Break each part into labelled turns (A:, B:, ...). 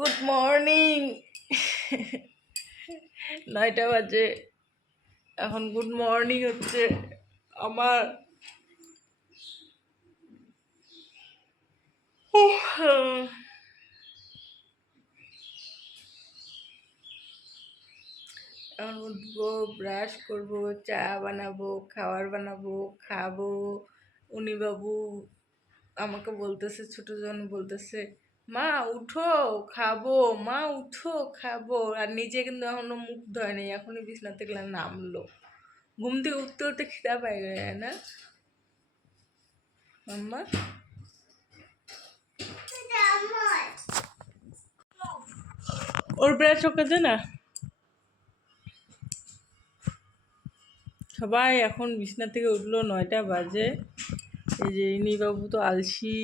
A: Good morning নয়টা বাজে। এখন গুড মর্নিং হচ্ছে আমার। এখন উঠবো ব্রাশ করব, চা বানাবো, খাবার বানাবো, খাব। উনি বাবু আমাকে বলতেছে, ছোটো জন বলতেছে মা উঠো, খাব, মা উঠো, খাব। আর নিজে কিন্তু এখনও মুখ ধোয়নি এখনই বিছনা থেকে নামলো। ঘুম থেকে উঠতে উঠতে খিদা পাই যায় না? মাম্মা? ওর ব্রাশ ওকে না। সবাই এখন বিছনা থেকে উঠল নয়টা বাজে। এই যে তো আলসি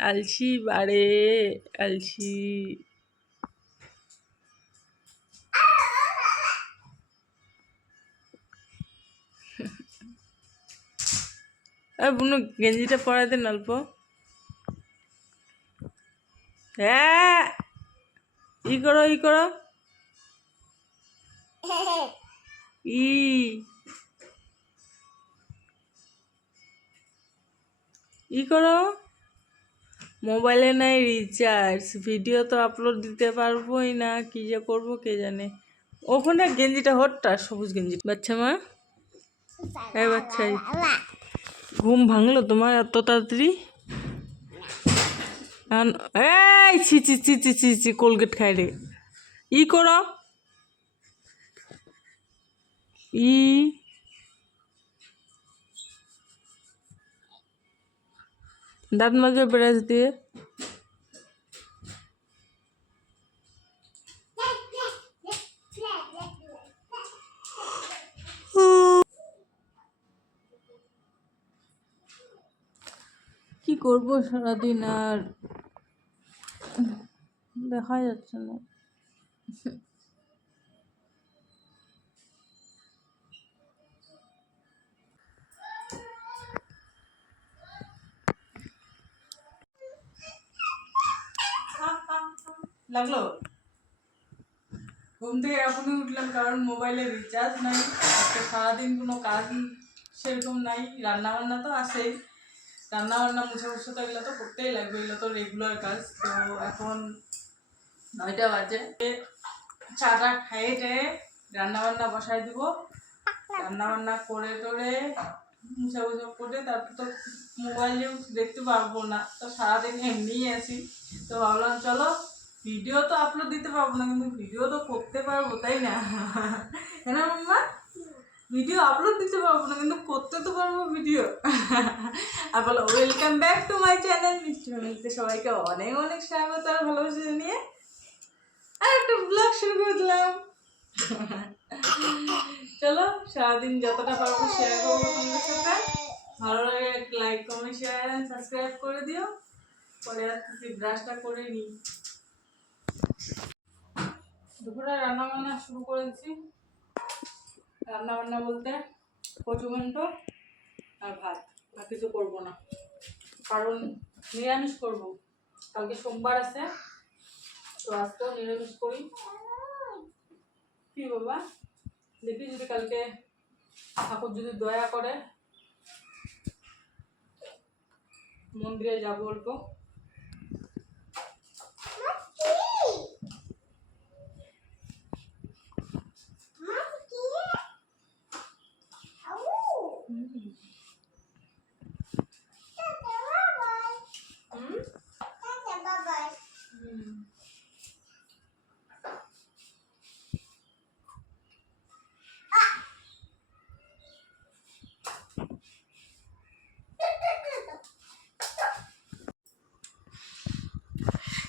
A: আলসি বাড়ে আলসি। আর বুনু গেঞ্জিটা পরাই দেন অল্প। হ্যাঁ। ই করো ই করো। ই। ই করো। মোবাইলে নাই রিচার্জ ভিডিও তো আপলোড দিতে পারবোই না, কি যে করব কে জানে। ওখানে গেঞ্জিটা হটটা, সবুজ গেঞ্জি। বাচ্চা মা? হ্যাঁ বাচ্চা ঘুম ভাঙলো তোমার এত তাড়াতাড়ি? এই, ছি ছি ছি ছি ছি ছি, কোলগেট খাই রে। ই করো। ই দাঁত মাজো ব্রাশ দিয়ে। কি করব সারাদিন আর? দেখা যাচ্ছে না। লাগল? ঘুম থেকে এখনই উঠলাম, কারণ মোবাইলে রিচার্জ নাই। আজকে সারাদিন কোনো কাজ সেরকম নাই রান্না বান্না তো আসেই রান্না বান্না মুছে মুছে তো এগুলো তো করতেই লাগবে, এগুলো তো রেগুলার কাজ। তো এখন নয়টা বাজে। চাটা খাইয়ে টাইয়ে রান্না বান্না বসাই দিব। রান্না বান্না করে টোরে মুছে মুছে করে তারপর তো মোবাইলেও দেখতে পারব না। তো সারাদিন এমনিই আছি। তো ভাবলাম, চলো ভিডিও তো আপলোড দিতে পারব না, কিন্তু ভিডিও তো করতে পারব, তাই না? হ্যাঁ মাম্মা? ভিডিও আপলোড দিতে পারব না, কিন্তু করতে তো পারব ভিডিও আর বলো welcome back to my channel মিষ্টি ফ্যামিলিতে সবাইকে অনেক অনেক স্বাগত আর ভালোবাসা জানিয়ে। আর একটা ব্লগ শুরু করে দিলাম। চলো, সারাদিন যতটা পারব শেয়ার করব তোমাদের সাথে। ভালো লাগে লাইক কমেন্ট শেয়ার সাবস্ক্রাইব করে দিও। পরে আসতেছি ব্রাশটা করে নিই। দুপুরে রান্না বান্না শুরু করে দিচ্ছি রান্না বান্না বলতে কচু ঘন্ট আর ভাত। আর কিছু করব না। কারণ নিরামিষ করব। কালকে সোমবার আছে, তো আজকেও নিরামিষ করি। কি বাবা? দেখি যদি কালকে ঠাকুর যদি দয়া করে। মন্দিরে যাব অল্প।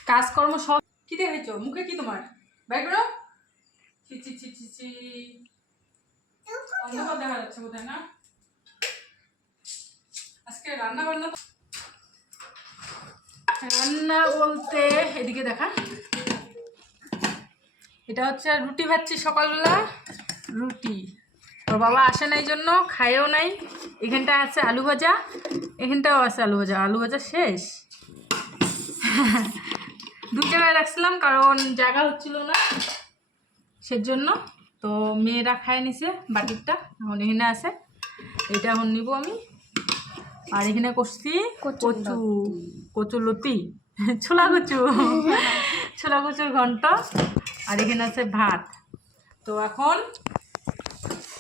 A: কাজকর্ম সব কি দেখেছ মুখে কি তোমার? ব্যাকগ্রাউ চি চি চি চি চি অন্ধকার দেখা যাচ্ছে বোধহয়, না? আজকে রান্না বান্না রান্না বলতে এদিকে দেখা। এটা হচ্ছে রুটি ভাজছি সকালবেলা। রুটি। ওর বাবা আসে নাই জন্য খায়ও নাই। এখানটা আছে আলু ভাজা, এখানটাও আছে আলু ভাজা। আলু ভাজা শেষ। দু জায়গায় রাখছিলাম কারণ জায়গা হচ্ছিল না। সেজন্য তো মেয়েরা খায় নিছে বাটিরটা এখন এখানে আছে। এটা এখন নিব আমি। আর এখানে করছি কচু কচু লতি। ছোলা কচু। ছোলা কচুর ঘন্ট। আর এখানে আছে ভাত। তো এখন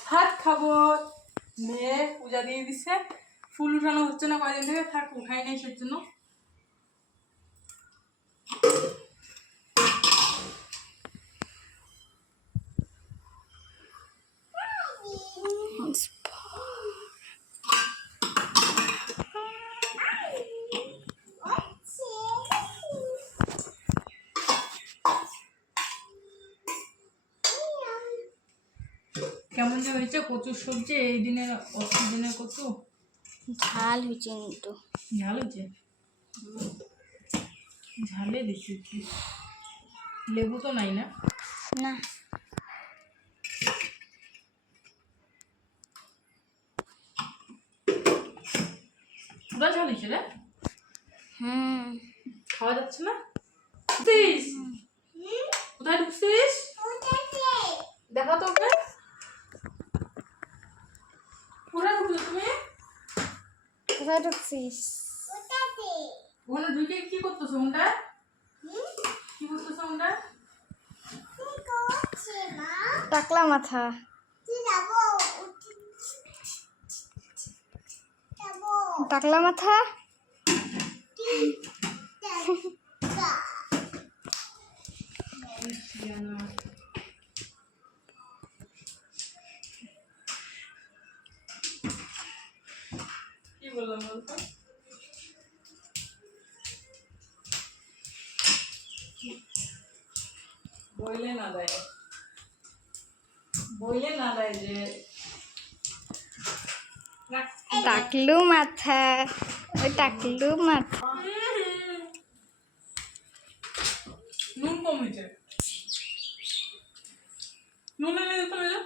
A: ভাত খাব। মেয়ে পূজা দিয়ে দিছে। ফুল উঠানো হচ্ছে না কয়দিন থেকে থাক উঠাই নেই সেজন্য। কেমন যে হয়েছে কচুর সবজি এই দিনের অক্সিজেনের কচু?
B: ঝাল হয়েছে কিন্তু।
A: ঝাল হয়েছে? ঝালে দিছি লেবু তো নাই না?
B: না।
A: পুরো ঝাল হয়েছে রে?
B: হুম।
A: খাওয়া যাচ্ছে না? ঢুকছিস কোথায় ঢুকছিস? দেখা তো ওকে কোথায় ঢুকছো তুমি?
B: কোথায় ঢুকছিস?
A: ওখানে ঢুকে কি করতেছো ওটা কি করতেছো ওটা
B: টাকলা মাথা। টাকলা মাথা?
A: কি বললাম বলতো বইলে না দেয়। বইলে না দেয় যে।
B: টাকলু মাথা ওই টাকলু মাথা।
A: নুন কমেছে নুন এনে দিতে হবে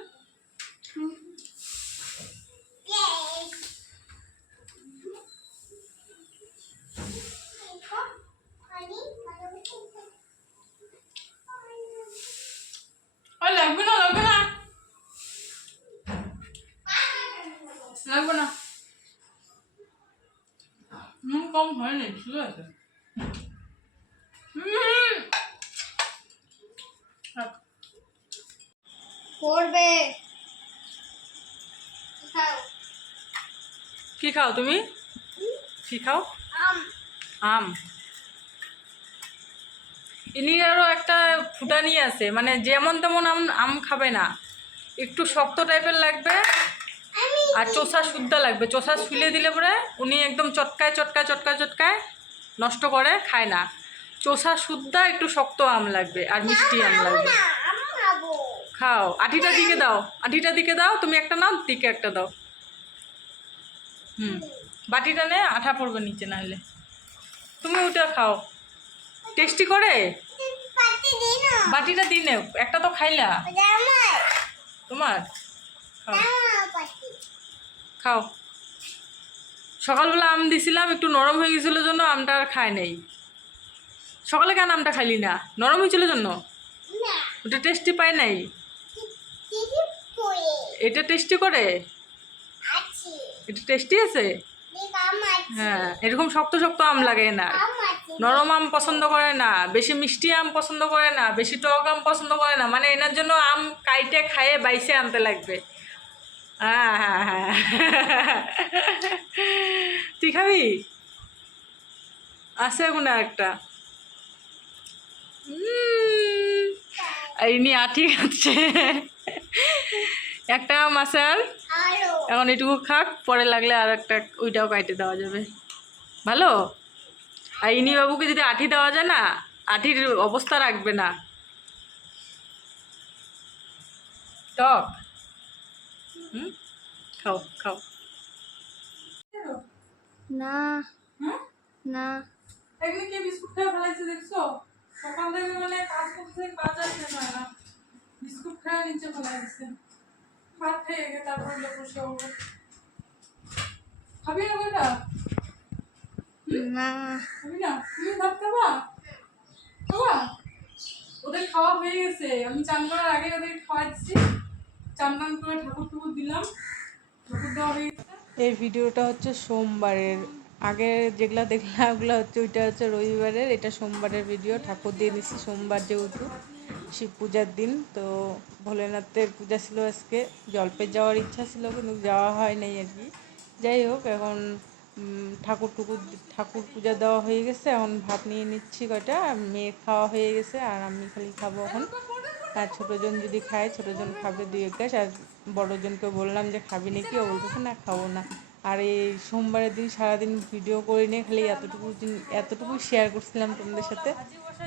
A: লাগবে না। নুন কম হয়নি ঠিক আছে। থাক। কি খাও তুমি? কি খাও? আম। ইনিরও একটা ফুটানি আছে মানে যেমন তেমন আম আম খাবে না। একটু শক্ত টাইপের লাগবে। আর চোষা শুদ্ধ লাগবে। চোষা শুলে দিলে পরে উনি একদম চটকায় চটকায় চটকায় চটকায় নষ্ট করে খায় না। চোষা শুদ্ধা একটু শক্ত আম লাগবে আর মিষ্টি আম লাগবে। খাও। আঠিটা দিকে দাও। আঠিটা দিকে দাও তুমি একটা নাও দিকে একটা দাও। হুম। বাটিটা নে আঠা পড়বে নিচে না হলে তুমি ওটা খাও। টেস্টি করে? বাটিটা দিনে একটা তো খাইলা। তোমার? খাও। খাও। সকালবেলা আম দিছিলাম, একটু নরম হয়ে গেছিল জন্য আমটা আর খায় নেই। সকালে কেন আমটা খাইলি না? নরম হয়েছিল জন্য? ওটা টেস্টি পায় নাই? এটা টেস্টি করে? এটা টেস্টি আছে? হ্যাঁ এরকম শক্ত শক্ত আম লাগে না। নরম আম পছন্দ করে না, বেশি মিষ্টি আম পছন্দ করে না, বেশি টক আম পছন্দ করে না। মানে এনার জন্য আম কাইটে খায়ে বাইসে আনতে লাগবে। হ্যাঁ হ্যাঁ হ্যাঁ তুই খাবি? আছে কোনো একটা। ইনি আঠি খাচ্ছে। একটা মাসাল এখন এটুকু খাক পরে লাগলে আর একটা ওইটাও কাইটে দেওয়া যাবে। ভালো? আর ইনি বাবুকে যদি আঠি দেওয়া যায় না আঠির অবস্থা রাখবে না। টক। হুম? খাও খাও।
B: না। না।
A: একদিন কি বিস্কুট খেয়ে ফেলাইছে দেখছ? সকাল থেকে মানে কাজ করতে কাজ আসছে না। বিস্কুট খেয়ে নিচে ফেলাই দিচ্ছে ভাত খেয়ে গে তারপর বসে হব খাবি না বেটা
B: না।
A: খাবি না? তুমি ভাত খাবা? খাবা? খাওয়া হয়ে গেছে। আমি চান করার আগে ওদের খাওয়া দিচ্ছি করে ঠাকুর টুকুর দিলাম। ঠাকুর দেওয়া হয়ে এই ভিডিওটা হচ্ছে সোমবারের। আগে যেগুলা দেখলাম ওগুলো হচ্ছে ওইটা হচ্ছে রবিবারের। এটা সোমবারের ভিডিও। ঠাকুর দিয়ে নিচ্ছি সোমবার যেহেতু শিব পূজার দিন তো ভোলেনাথের পূজা ছিল আজকে। জলপের যাওয়ার ইচ্ছা ছিল কিন্তু যাওয়া হয় নাই আর কি। যাই হোক এখন ঠাকুর টুকুর ঠাকুর পূজা দেওয়া হয়ে গেছে। এখন ভাত নিয়ে নিচ্ছি কয়টা। মেয়ের খাওয়া হয়ে গেছে আর আমি খালি খাব এখন। আর ছোটোজন যদি খায়, ছোটোজন খাবে দুই এক গ্লাস আর বড়জনকে বললাম যে, খাবি নাকি? ও বলতেছে, না, খাব না। আর এই সোমবারের দিন সারাদিন ভিডিও করে নিয়ে খালি এতটুকু এতটুকু শেয়ার করছিলাম তোমাদের সাথে।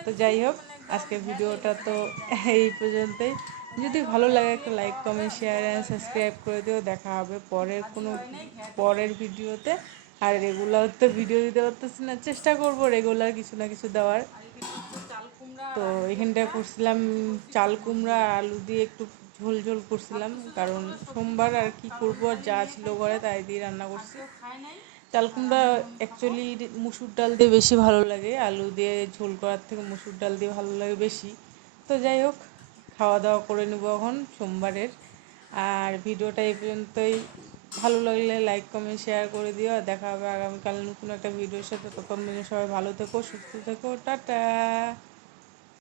A: তো যাই হোক, আজকের ভিডিওটা তো এই পর্যন্তই। যদি ভালো লাগে, একটা like comment share and subscribe করে দিও। দেখা হবে পরের কোনো, পরের ভিডিওতে। আর রেগুলার তো ভিডিও দিতে পারতেছি না, চেষ্টা করব রেগুলার কিছু না কিছু দেওয়ার। তো এখানটায় করছিলাম চাল কুমড়া আর আলু দিয়ে একটু ঝোল ঝোল করছিলাম। কারণ সোমবার আর কি করব, আর যা ছিল ঘরে তাই দিয়ে রান্না করছি। চাল কুমড়া অ্যাকচুয়ালি মুসুর ডাল দিয়ে বেশি ভালো লাগে, আলু দিয়ে ঝোল করার থেকে মুসুর ডাল দিয়ে ভালো লাগে বেশি। তো যাই হোক, খাওয়া দাওয়া করে নেব এখন সোমবারের। আর ভিডিওটা এই পর্যন্তই। ভালো লাগলে লাইক কমেন্ট শেয়ার করে দিও। আর দেখা হবে আগামীকাল নতুন একটা ভিডিওর সাথে। দিনে সবাই ভালো থেকো, সুস্থ থেকো। টাটা!